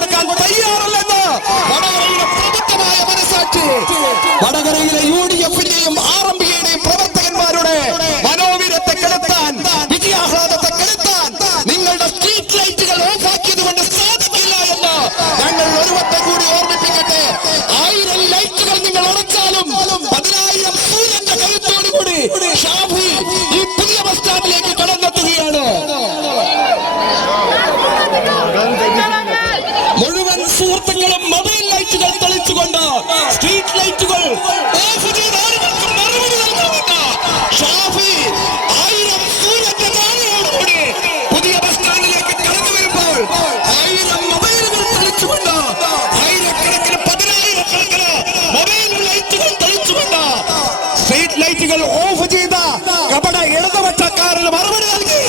വിട്ടുകൊടുക്കാൻ തയ്യാറല്ലെന്ന് വടകരയിലെ പ്രബുദ്ധമായ മനസ്സാക്ഷി, വടകരയിലെ UDF-ന്റെയും RMPയുടെയും പ്രവർത്തകന്മാരുടെ മനോവീര്യത്തെ കെടുത്താൻ, വിജയാഹ്ലാദത്തെ കെടുത്താൻ നിങ്ങളുടെ സ്ട്രീറ്റ് ലൈറ്റുകൾ ഓഫാക്കിയത് കൊണ്ട് സാധിക്കില്ല എന്ന് ഞങ്ങൾ ഒരു വട്ടം കൂടി ഓർമ്മിപ്പിക്കട്ടെ. 1000 ലൈറ്റുകൾ നിങ്ങൾ ഉറച്ചാലും 10,000 സൂര്യന്റെ കരുത്തോടുകൂടി ഷാഫി ഈ പുതിയ ബസ് സ്റ്റാൻഡിലേക്ക് കടന്നെത്തുകയാണ്. മുഴുവൻ സുഹൃത്തുക്കളും മൊബൈൽ ലൈറ്റുകൾ തെളിച്ചുകൊണ്ട് സ്ട്രീറ്റ് ലൈറ്റുകൾ ഓഫ് ചെയ്ത് ആളുകൾക്ക് മറുപടി നൽകുന്നുണ്ട്. ഷാഫി 1000 സൂര്യന്റെ താഴെയോടുകൂടി പുതിയ ബസ് സ്റ്റാൻഡിലേക്ക് കടന്നു വരുമ്പോൾ 1000 മൊബൈലുകൾ തെളിച്ചുകൊണ്ട്, ആയിരക്കണക്കിന് 10,000-കണക്കിന് മൊബൈൽ ലൈറ്റുകൾ തെളിച്ചുകൊണ്ട് സ്ട്രീറ്റ് ലൈറ്റുകൾ ഓഫ് ചെയ്ത കപട ഇടതുപക്ഷക്കാരന് മറുപടി നൽകി